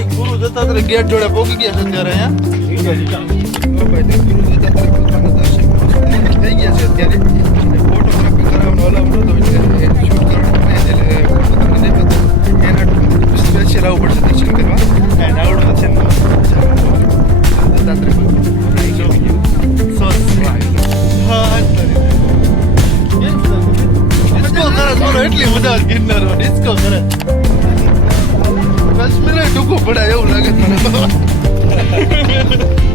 ભાઈ ગુરુ દત્તાત્રેય ગેટ જોડે પહોંચી ગયા છે અત્યારે અહીંયા. ગુરુ દત્તાત્રેય દર્શન થઈ ગયા છે અત્યારે. ફોટોગ્રાફી કરાવવાનો અલાવ નહોતો એટલે શૂટ કરવાનું એટલે ફોટો તમને દેખાતો એના સ્પેશિયલ આવવું પડશે દર્શન કરવા. એન્ડ આવડો છે દત્તાત્રેય સો હા ડિસ્કો કરે એટલી મજા ગિરનાર ડિસ્કો કરે. કાશ્મીરે ટૂંકું પડાય એવું લાગે મને.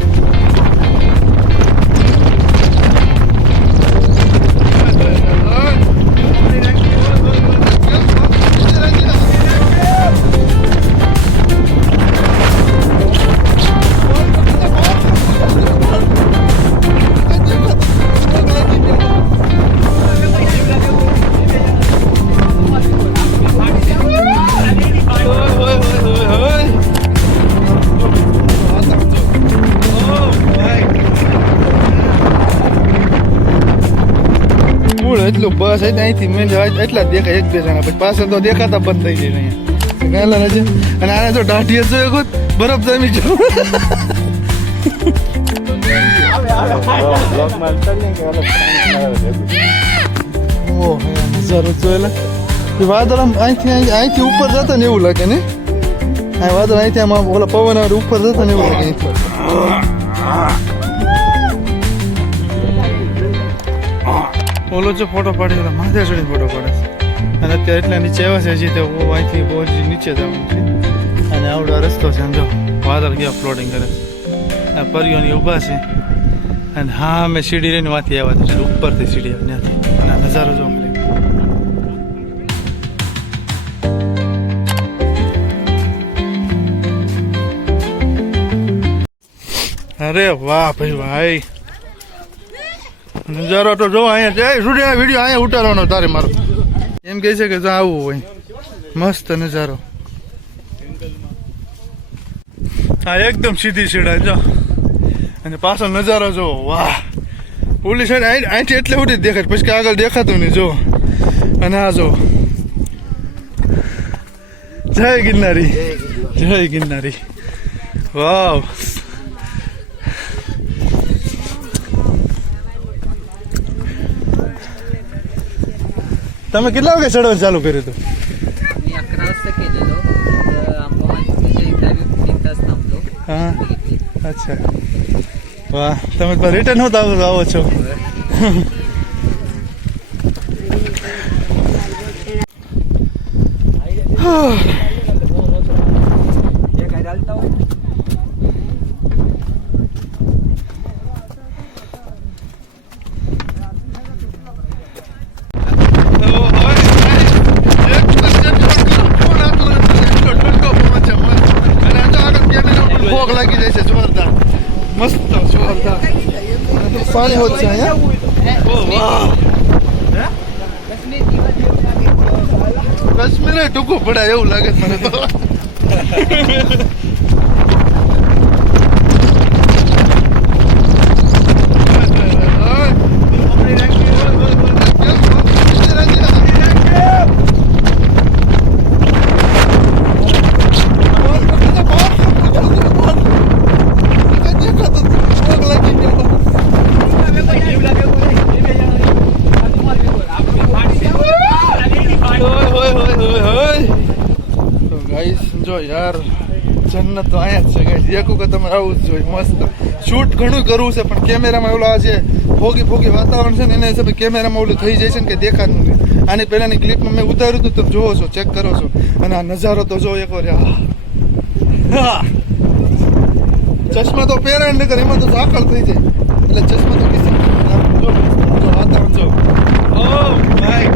બસ એટલે અહીંથી મેં એટલા દેખાય, એક બે જણા પછી પાછળ તો દેખાતા બંધ થઈ જાય અહીંયા ગયેલા નથી અને આને તો દાઢીએ જોયો ખુદ, બરફ જમી જો ઓહ, નજારો જોયેલા. વાદળ આમ અહીંથી અહીં- અહીંથી ઉપર જતા ને એવું લાગે ને? આ વાદળ અહીંથી આમ ઓલા પવન ઉપર જતા ને એવું લાગે ઓલો જો ફોટો પાડે એટલે માથે ચડીને ફોટો પાડે અને અત્યારે એટલા નીચે આવ્યા છે, હજી તો અહીંથી બહુ જ નીચે જવાનું છે. અને આવડો રસ્તો છે સમજો વાદળ ગયા ફ્લોટિંગ કરે આ પરીઓની ઊભા છે. અને હા, અમે સીડી લઈને વાંથી આવ્યા છે ઉપરથી સીડી ત્યાંથી. અને નજારો જો અરે વાહ ભાઈ ભાઈ નજારો તો જો અહીંયા જય સ્ટુડિયો વીડિયો અહીંયા ઉતારવાનો તારે મારો. એમ કહે છે કે જો આવું હોય. મસ્ત નજારો. હા, એકદમ સીધી સીડા જો. અને પાછળ નજારો જો, વાહ. ઓલી સાઈડ અહીં અહીંથી એટલે ઉડી દેખાય. પછી આગળ દેખાતું નહીં, જો. અને આ જો. જય ગિરનારી. જય ગિરનારી. વાવ. તમે કેટલા વાગે ચડવાનું ચાલુ કર્યું હતું मी अकरा वाजता केलेलो तर अंबाबाईची दहावी तीन तास थांबलो હા અચ્છા વાહ તમે તો રિટર્ન હોતા આવો આવો છો કાશ્મીરે ટૂંકું પડાય એવું લાગે મને તો. જન્નત તો અહીંયા છે ગાઈસ. એક તમે આવું જ જોઈએ મસ્ત. શૂટ ઘણું કરવું છે, પણ કેમેરામાં ઓલું આ જે ફોગી ફોગી વાતાવરણ છે ને એના હિસાબે કેમેરામાં ઓલું થઈ જાય છે ને કે દેખાતું નથી. આની પહેલાની ક્લિપમાં મેં ઉતાર્યું હતું, તમે જોવો છો ચેક કરો છો. અને આ નજારો તો જો એક વાર, હા. ચશ્મા તો પહેરાય ને નકર એમાં તો ઝાકળ થઈ જાય. એટલે ચશ્મા તો કિસ્સા વાતાવરણ, જો. ઓ માય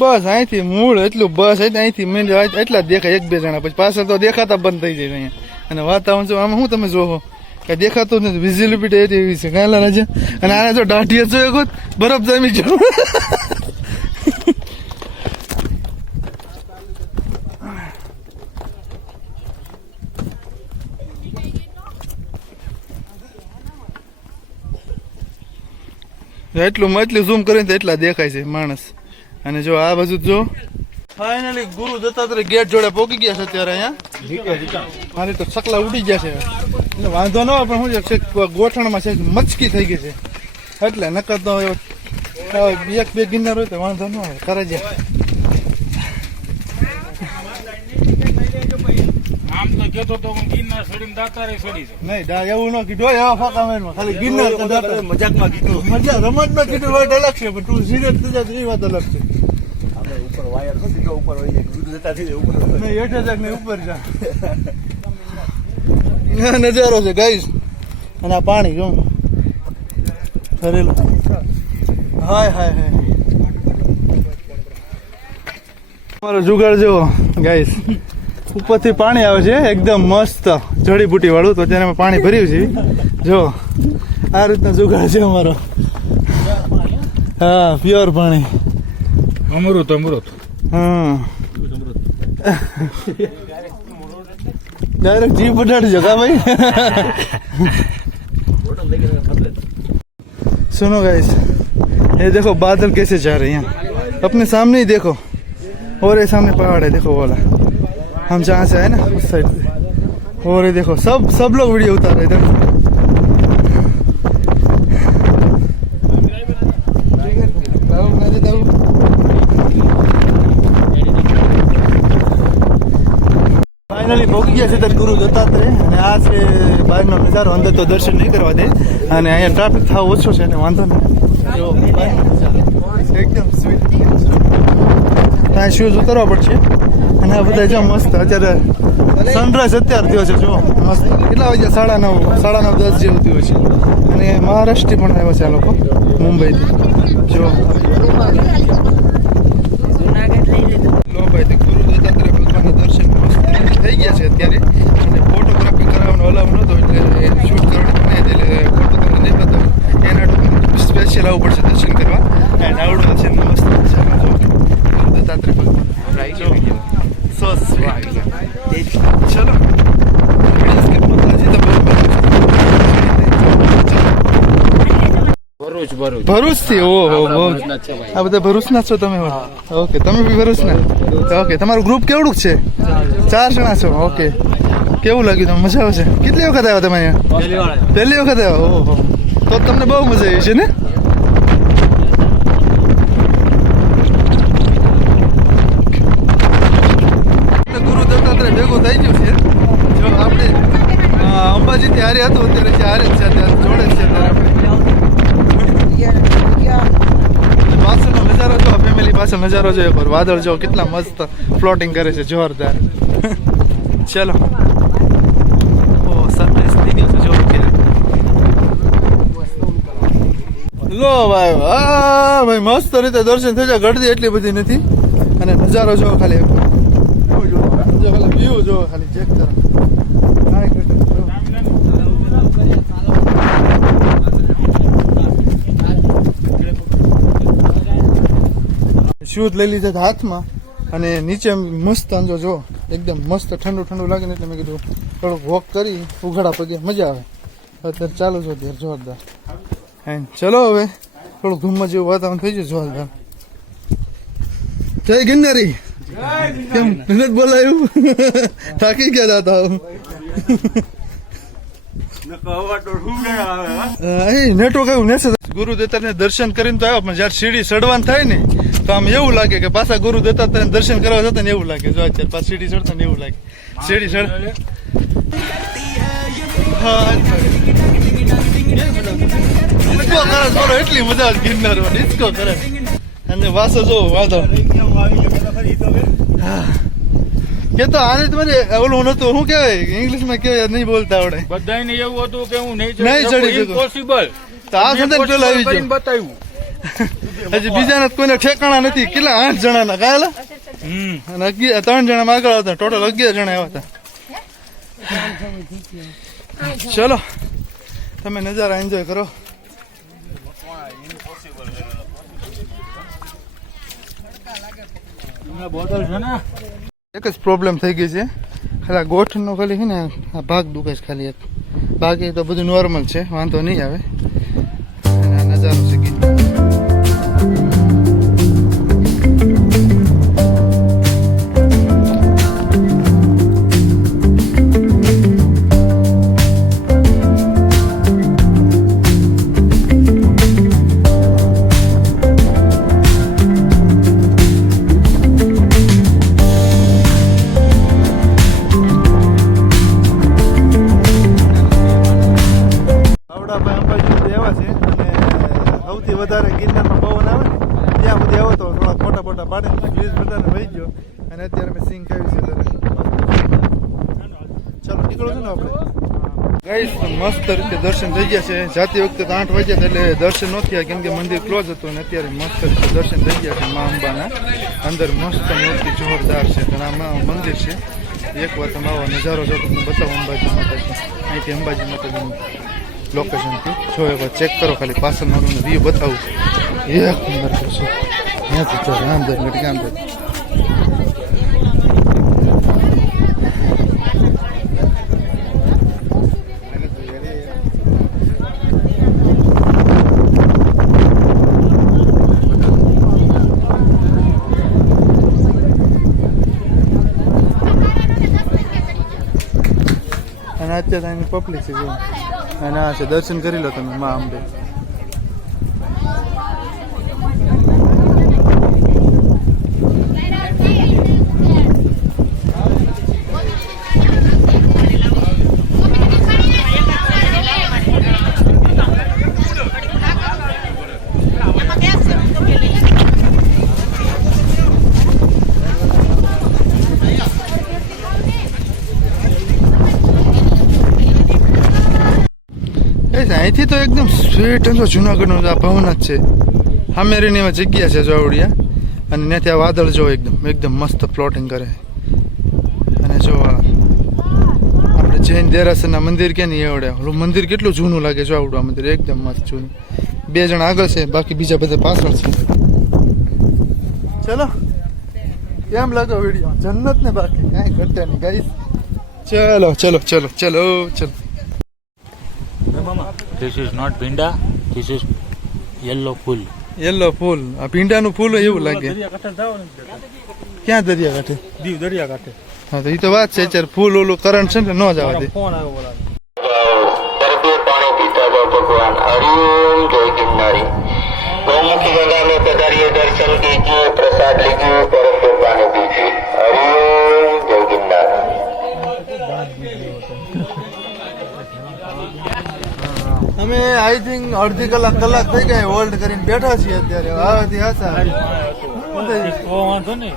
બસ, અહીંથી મૂળ એટલું બસ અહીંથી મેન એટલા જ દેખાય, એક બે જણા પછી પાછળ તો દેખાતા બંધ થઈ જાય અહીંયા. અને વાતાવરણ જો આમાં શું તમે જોવો? કઈ દેખાતું નથી વિઝિબિલિટી એટલી એવી છે. કાંલા રાજા? અને આને જો દાઢીએ જોયો ખુદ બરફ જમી જો એટલું એટલું ઝૂમ કરીને એટલા દેખાય છે માણસ. અને જો આ બાજુ જો. ફાઇનલી ગુરુ દત્તાત્રેય ગેટ જોડે પહોંચી ગયા છે અત્યારે અહીંયા. મારી તો સકલા ઉડી ગયા છે. વાંધો ન હોય પણ શું છે ગોઠણમાં છે મચકી થઈ ગઈ છે. એટલે નકર તો એક બે ગિરનાર હોય તો વાંધો ન હોય કરે જાય આમ તો કેતો તો એવું ન કીધું. હોય એવા ફાકા મેરમાં ખાલી ગિરનાર દાતા. મજાકમાં કીધું. મજા રમતમાં કીધું વાત અલગ છે પણ તું સિરિયસ થઈ જાય એ વાત અલગ છે. આપણે ઉપર વાયર તો સીધો ઉપર હોય જાય દૂધ જતા થઈ જાય ઉપર નહીં હેઠે જાગ ને ઉપર જા. આ નજારો છે ગાઈસ અને આ પાણી જો. ભરેલું હાય હાય હાય. મારો જુગાડ જેવો ગાઈસ ઉપરથી પાણી આવે છે એકદમ મસ્ત જડીબુટી વાળું તો તેને પાણી ભર્યું છે જો આ રીતનો જુગાડ છે અમારો હા પ્યોર પાણી અમૃત અમૃત હમ डायरेक्ट जीप बढ़ाड़ी जगह भाई सुनो गाइस ये देखो बादल कैसे जा रहे हैं यहाँ अपने सामने ही देखो और ये सामने पहाड़ है देखो वो वाला हम जहाँ से आए ना उस साइड से और ये देखो सब सब लोग वीडियो उतार रहे हैं इधर ફાઇનલી પહોંચી ગયા છે ત્યારે ગુરુ દત્તાત્રેય અને આ છે બહારનો નજારો અંદર તો દર્શન નહીં કરવા દે અને અહીંયા ટ્રાફિક થાવ ઓછો છે અને વાંધો નહીં જો બહારનો નજારો. એકદમ સ્વીટ ત્યાં શૂઝ ઉતરવા પડશે. અને આ બધા જો મસ્ત અત્યારે સનરાઈઝ અત્યારે થયો છે જો મસ્ત. કેટલા વાગ્યા? સાડા નવ સાડા નવ દસ જેવું થયું છે અને મહારાષ્ટ્રથી પણ આવ્યા છે આ લોકો, મુંબઈથી. જો ગુરુ દત્તાત્રેય ભગવાનના દર્શન થઈ ગયા છે અત્યારે. અને ફોટોગ્રાફી કરાવવાનો અલાવ નહોતો, એટલે એટલે સ્પેશિયલ આવવું પડશે દર્શન કરવા. એન્ડ આવડું છે, મસ્ત મજામાં ગુરુ દત્તાત્રેય ભગવાન સો સ્વીટ ચલો તમે ભરૂચ ભરૂચ ભરૂચથી ઓહો આ બધા ભરૂચના ના છો તમે ઓકે તમે બી ભરૂચના? ઓકે તમારું ગ્રુપ કેવડું છે? ચાર જણા છો ઓકે. કેવું લાગ્યું તમને? મજા આવશે? કેટલી વખત આવ્યા તમે અહીંયા? પહેલી વખત આવ્યા? ઓહો. તો તમને બહુ મજા આવી છે ને ગુરુ દત્તાત્રેય ભેગું થઈ ગયું છે જો આપણે અ, અંબાજીથી ત્યારે હતો, અત્યારે જે હારે જ છે ત્યારે જોડે જ છે આપણે. પાછળનો નજારો જો ફેમિલી પાછળ નજારો જો એકવાર વાદળ જો કેટલા મસ્ત ફ્લોટિંગ કરે છે, જોરદાર. ચલો. ઓ, સરપ્રાઈઝ થઈ ગયો છે જો લો ભાઈ, હા, ભાઈ, મસ્ત રીતે દર્શન થઈ જાય. ગળદી એટલી બધી નથી. અને નજારો જો ખાલી. જો જો ખાલી વ્યૂ જો ખાલી. ચેક કરો હાય કટક જો. શૂઝ લઈ લીધા હતા હાથમાં અને નીચે મસ્ત અંજો જો એકદમ મસ્ત ઠંડુ ઠંડુ લાગે ને એટલે મેં કીધું થોડુંક વોક કરી ઉઘાડા પગે મજા આવે. અત્યારે ચાલુ છો ત્યારે જોરદાર. ચલો હવે થોડું ધૂમમાં જેવું વાતાવરણ થઈ ગયું જોરદાર. જય ગિરનારી. કેમ નથી બોલાયું? થાકી ગયા હતા નેટવર્ક આવ્યું ને ગુરુ દત્તાત્રેય દર્શન કરીને તો આવ્યો પણ જયારે સીડી ચડવાનું થાય ને તો આમ એવું લાગે કે પાછા ગુરુ દત્તાત્રેય દર્શન કરવા જતા ને એવું લાગે. જો અત્યારે પાછા સીડી ચડતા ને એવું લાગે. સીડી ચડ એટલી મજા ગિરનાર ડિસ્કો કરે. અને વાસો જો વાદળ કે તો આને તમારે ઓલું નતું શું કહેવાય? ઇંગ્લિશમાં કહેવાય નહીં બોલતા આવડે. બધાને એવું હતું કે હું નહીં નહીં ચડી શકું. ઇમ્પોસિબલ તો આ સંદર્ભ પેલા આવી કરીને બતાવ્યું. હજી બીજાના કોઈને ઠેકાણા નથી. કેટલા? આઠ જણાના. કાયલા? હમ. અને અગિયાર ત્રણ જણા આગળ હતા ટોટલ અગિયાર જણા આવ્યા હતા. ચલો. તમે નજારા એન્જોય કરો. ને એક જ પ્રોબ્લેમ થઈ ગઈ છે. ખાલી આ ગોઠણનો ખાલી છે ને આ ભાગ દુખે છે ખાલી એક. બાકી તો બધું નોર્મલ છે. વાંધો નહીં આવે. આ નજારો છે મસ્ત રીતે દર્શન થઈ ગયા છે. જાતી વખતે તો આઠ વાગ્યા એટલે દર્શન ન થયા, કેમ કે મંદિર ક્લોઝ હતું અને અત્યારે મસ્ત રીતે દર્શન થઈ ગયા છે મા અંબાના. અંદર મસ્ત મૂર્તિ જોરદાર છે ઘણા મંદિર છે. એક વાર તમે આવો, નજારો જો તમને બતાવો અંબાજી માતાજી. અહીંથી અંબાજી માતાજીનું લોકેશનથી જો એક વાર ચેક કરો ખાલી પાછળનો તમને વ્યૂ બતાવું. એક નંબર છે. ત્યાંથી જો આમ દર અત્યારે એની પબ્લિક છે અને આ છે દર્શન કરી લો તમે મા અંબે એ અહીંથી તો એકદમ સ્વીટ અને જુનાગઢનો આ ભવન જ છે હામેરીની એમાં જગ્યા છે જોવડિયા અને ત્યાંથી આ વાદળ જો એકદમ એકદમ મસ્ત ફ્લોટિંગ કરે. અને જો આ, આપણે જૈન દેરાસરના મંદિર કે નહીં એવડે ઓલું મંદિર કેટલું જૂનું લાગે જો આવડું આ મંદિર? એકદમ મસ્ત જૂનું. બે જણ આગળ છે, બાકી બીજા બધા પાછળ છે. ચલો, કેમ લાગો વીડિયો? જન્નત ને બાકી, કાંઈ ઘટે નહીં, ગાઈસ. ચલો ચલો ચલો ચલો ચલો. ધીસ ઇઝ નોટ ભીંડા ધીસ ઇઝ યલો ફૂલ યલો ફૂલ આ ભીંડાનું ફૂલ એવું લાગે. ક્યાં દરિયા કાંઠે? દીવ દરિયા કાંઠે. હા તો એ તો વાત છે અત્યારે ફૂલ ઓલું કરંટ છે ને ન જવા દે. ફોન આવ્યો બોલા પાણી પીતા ભગવાન અમે આઈ થિંક અડધી કલાક કલાક થઈ ગયા હોલ્ડ કરીને બેઠા છીએ અત્યારે. આવાથી હાસા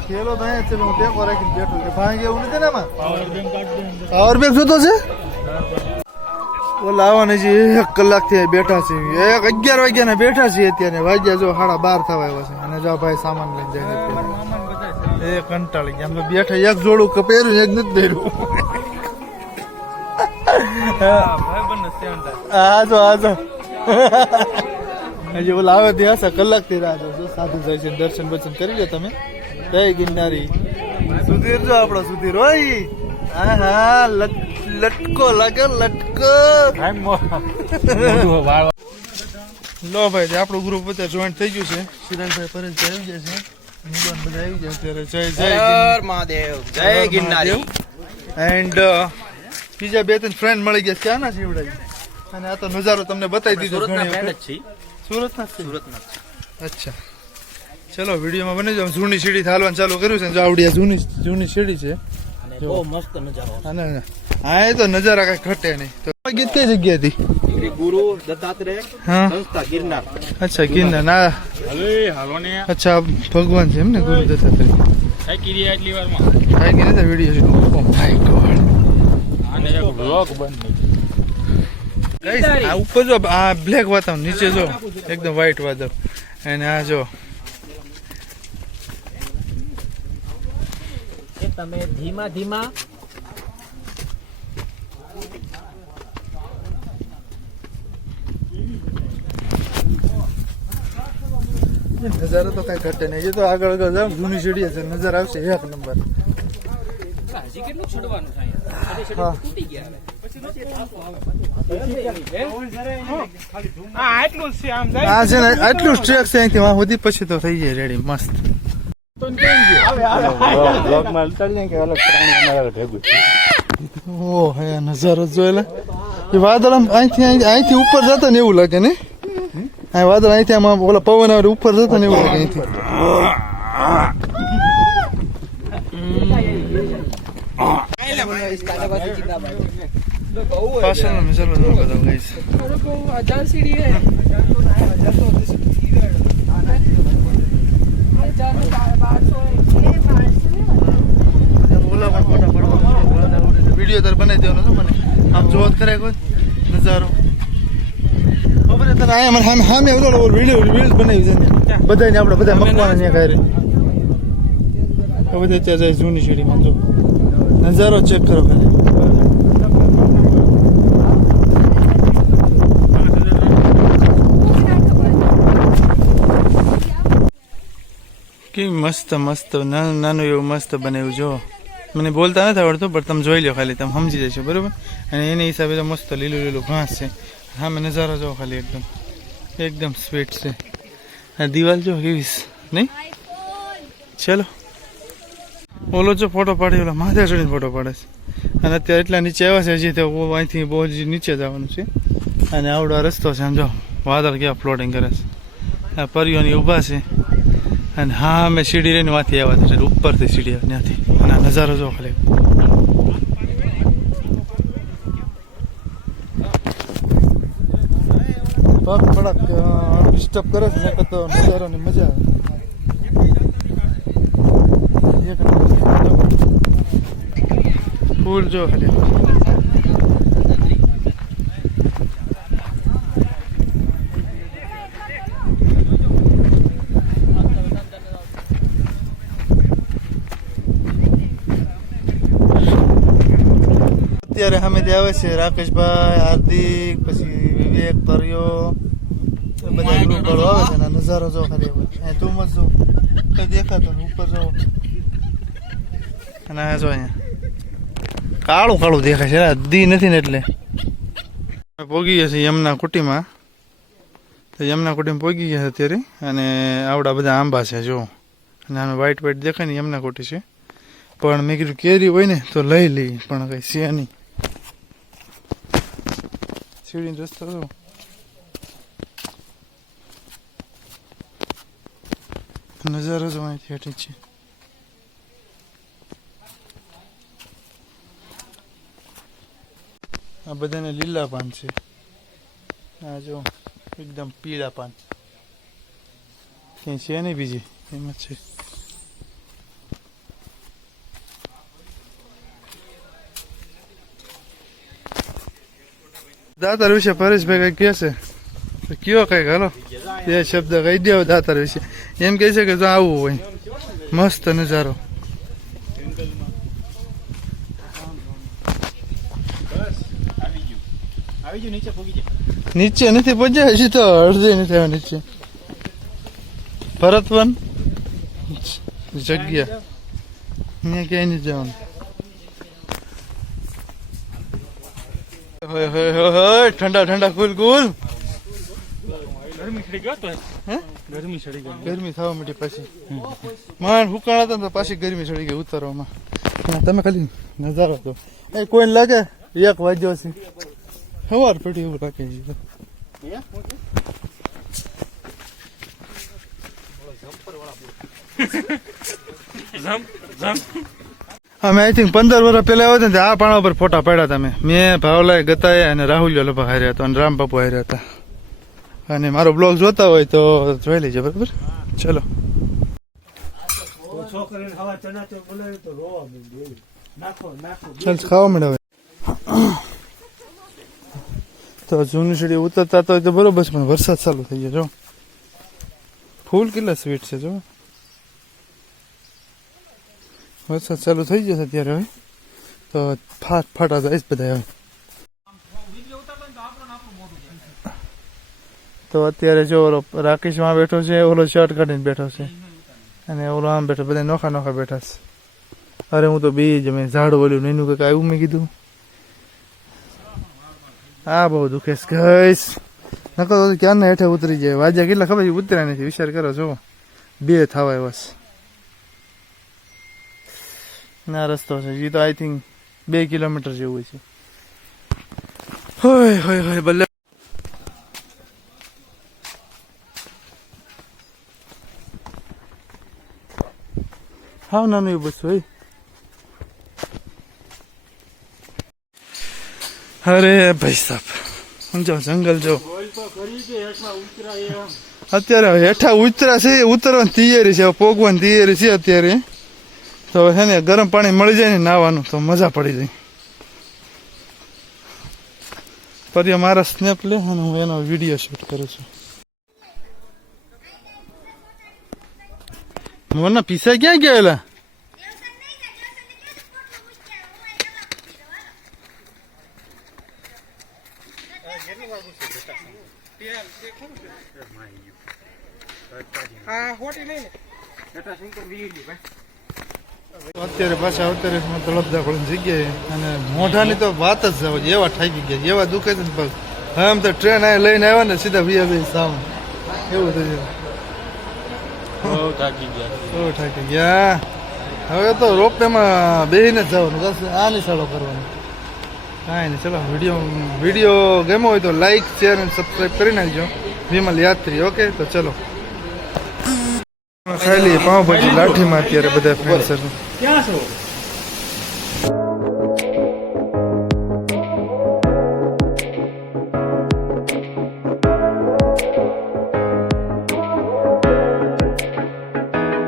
ખેલો તો અહીંયા છે હું ટેકો રાખીને બેઠો કે ભાંગે એવું નથી ને એમાં પાવર બેંક જોતો છે? ઓલા આવવાની છે એક કલાકથી બેઠા છીએ. એક અગિયાર વાગ્યા ને બેઠા છીએ અત્યારે. વાગ્યા જો સાડા બાર થવા આવ્યા છે. અને જો ભાઈ સામાન લઈને જાય. એ કંટાળી ગયા. અમે બેઠા એક જોડું પહેર્યું એક નથી પહેર્યું. આજો આ જો હજી ઓલા આવે ત્યાં હશે કલાકથી રાહ જોશો સાધુ જાય છે દર્શન બર્શન કરી લો તમે. જય ગિરનારી. સુધીર જો આપણો સુધીર હોય હા હા લટ- લટકો લાગે લટકો. લો ભાઈ આપણું ગ્રુપ બધા જોઈન્ટ થઈ ગયું છે. શિરાજભાઈ પરેશભાઈ આવી ગયા છે. મુગન બધા આવી ગયા અત્યારે. જય જય મહાદેવ જય ગિરનારી. એન્ડ બીજા બે ત્રણ ફ્રેન્ડ મળી ગયા ક્યાં ના જીવડાઈ અને આ તો નજારો તમને બતાવી દીધો ઘણી વખત. સુરતના જ છે? અચ્છા. ચલો વિડીયોમાં બની જાવ જૂની સીડી હાલવાનું ચાલુ કર્યું છે ને જો આવડી આ જૂની જૂની સીડી છે. બહુ મસ્ત નજારો અને હા એ તો નજારા કઈ ઘટે નહીં. તો ગીત કઈ જગ્યા હતી? ગુરુ દત્તાત્રેય સંસ્થા ગિરનાર. અચ્છા ગિરનાર. ના. હવે હાલો ને. અચ્છા ભગવાન છે એમ ને ગુરુ દત્તાત્રેય? થાકી રહ્યા એટલી વારમાં. કાંઈ કે નથી વીડિયો ઓ માય ગોડ આને એક બ્લોક બંધ આ ઉપર જો આ બ્લેક વાતાવરણ નીચે જો એકદમ વ્હાઈટ વાદળ. અને આ જો. કે તમે ધીમા ધીમા નજારો તો કઈ ઘટે નહીં. એ તો આગળ આગળ જાવ જૂની સીડી છે નજર આવશે એક નંબર. હજી કેટલું છોડવાનું થાય તૂટી ગયા આટલું સ્ટ્રેક છે અહીંથી વાં સુધી પછી તો થઈ જાય રેડી મસ્ત. બ્લોકમાં ઉતારી જાય કે અલગ પ્રાણી અમારા ભેગું ઓ, હે, નજારો જોયેલા. એ વાદળ અહીંથી અહીં- અહીંથી ઉપર જતા ને એવું લાગે ને? આ વાદળ અહીંથી આમ ઓલા પવન આવે ઉપર જતા ને એવું લાગે અહીંથી. फसल में चलो नो बताओ गाइस પણ ફોટા પડવા વિડિયો તાર બનાવી દેવાનો છે મને. આમ જોત કરે કોઈ નજારો. ખબર તાર આયા મને હામે હામે ઓલો વિડિયો રીલ્સ બનાવી છે આપણે બધા મકવાના ને ખાઈ હવે બધા જૂની સીડીમાં જો. નજારો ચેક કરો ખાલી. કે મસ્ત મસ્ત, નાનું એવું મસ્ત બનાવ્યું જો. મને બોલતા નથી આવડતું, પણ તમે જોઈ લો ખાલી, તમે સમજી જશો, બરોબર? અને એને હિસાબે તો મસ્ત લીલું લીલું ઘાસ છે. હા મેં નજારો જો ખાલી એકદમ. એકદમ સ્વીટ છે. આ દિવાલ જો કેવી નહીં? ચલો. ઓલો જો ફોટો પાડે, ઓલો માથે ચડીને ફોટો પાડે છે. અને અત્યારે એટલા નીચે આવ્યા છે, હજી તો અહીંથી બહુ જ નીચે જવાનું છે. અને આવડો રસ્તો છે, આમ જો. વાદળ કેવા ફ્લોટિંગ કરે છે. આ પરીઓની ઊભા છે. અને હા અમે સીડી લઈને વાંથી આવ્યા હતા ઉપરથી સીડી ત્યાંથી અને નજારો જો ખાલી. પગ થોડાક ડિસ્ટર્બ કરે છે નકર તો નજારાની મજા આવે. ફૂલ જો ખાલી. અત્યારે અમે આવે છે રાકેશભાઈ હાર્દિક પછી વિવેક તરિયો બધા ગ્રુપ વાળો આવે છે અને નજારો જો અહીંયા તું મત જો. કઈ દેખાતો ઉપર જો. અને આ જો અહીંયા. કાળું કાળું દેખાય છે. દી નથી ને એટલે. પોગી ગયા છે યમના કુટીમાં. તો યમના કુટીમાં પોગી ગયા છે અત્યારે. અને આવડા બધા આંબા છે જો. અને આનું વ્હાઈટ વ્હાઈટ દેખાય ને યમના કુટી છે. પણ મેં કીધું કેરી હોય ને તો લઈ લઈ પણ કઈ છે નહીં. સીડીનો રસ્તો જો નજારો જો અહીંથી હટી છે આ બધાને લીલા પાન છે આ જો એકદમ પીળા પાન ક્યાંય છે નહીં બીજી એમ જ છે દાતાર વિશે પરેશભાઈ કઈ કહે છે? કયો કંઈક, હાલો. બે શબ્દ કહી દો દાતાર વિશે. એમ કહે છે કે જો આવવું હોય, મસ્ત નજારો. આવી નીચે નથી પહોંચ્યા હજી તો અડધી નથી નીચે. ભરતવન? જગ્યા. અહીંયા ક્યાંય નથી જવાનું હોય હોય હોય હોય ઠંડા ઠંડા કુલ કુલ. ગરમી ચડી ગયો તો? ગરમી ચડી ગઈ. ગરમી થવા માંડી પછી. માન હુકાણા હતા તો પાછી ગરમી ચડી ગઈ ઉતારવામાં. તમે ખાલી નજારો તો. એ કોઈને લાગે? એક વાગ્યો છે. સવાર પડી એવું લાગે છે. જમ જમ. અમે આઈ થિંક પંદર વર્ષ પહેલા આવ્યો ને આ પાણા ઉપર ફોટા પાડ્યા તમે મેં, ભાવલાએ, ગતાએ અને રાહુલ લભા હાર્યા હતા અને રામ બાપુ હાર્યા હતા. અને મારો બ્લોગ જોતા હોય તો જોઈ લેજો, બરાબર? ચલો. ચાલ, ખાવા મળે તો જૂની સીડી ઉતરતા તો બરોબર છે, પણ વરસાદ ચાલુ થઈ ગયો, જો. ફૂલ કેટલા સ્વીટ છે, જો. વરસાદ ચાલુ થઈ જશે અત્યારે, હવે? તો ફાટ ફાટા જાય બધા હવે. તો અત્યારે જો ઓલો રાકેશમાં બેઠો છે, ઓલો શર્ટ કાઢીને બેઠો છે. અને ઓલો આમ બેઠો, બધા નોખા નોખા બેઠા છે. અરે, હું તો બી જ મેં ઝાડ બોલ્યું એનું કંઈક આવ્યું, મેં કીધું. હા બહુ દુખે ગઈશ નકર તો ક્યારના હેઠે ઉતરી જાય. વાજ્યા કેટલા ખબર ઉતર્યા નથી. વિચાર કરો જો બે થવાય છે ના રસ્તો છે. એ તો આઈ થિંક બે કિલોમીટર જેવું છે. હોય હોય હોય ભલે. હાવ નાનું એવું બસ હોય અરે ભાઈ સાહેબ સમજો જંગલ જો. અત્યારે હેઠા ઉતરા છે ઉતરવાની તૈયારી છે પોગવાની તૈયારી છે અત્યારે. તો છે ને ગરમ પાણી મળી જાય ને નાવાનું તો મજા પડી જાય. પછી મારા સ્નેપ લે હું એનો વીડિયો શૂટ કરું છું. મને પીસા ક્યાં ગયેલા અત્યારે પાછા અત્યારે તળપદા ખોલીને જગ્યાએ અને મોઢાની તો વાત જ જાવ એવા ઠાકી ગયા એવા દુખે છે પગ હવે આમ તો ટ્રેન આ લઈને આવ્યા ને સીધા વીઆ ભાઈ સામ એવું થયું બહુ થાકી ગયા. હવે તો રોપવેમાં બેહીને જ જવાનું બસ આ નિશાળો કરવાનો. કાંઈ નહીં ચલો વીડિયો વીડિયો ગમ્યો હોય તો લાઈક શેર અને સબસ્ક્રાઈબ કરી નાખજો. વિમલ યાત્રી ઓકે તો ચલો. લઈએ પાઉંભાજી લાઠીમાં અત્યારે બધા ફ્રેન્ડ ક્યાં છો?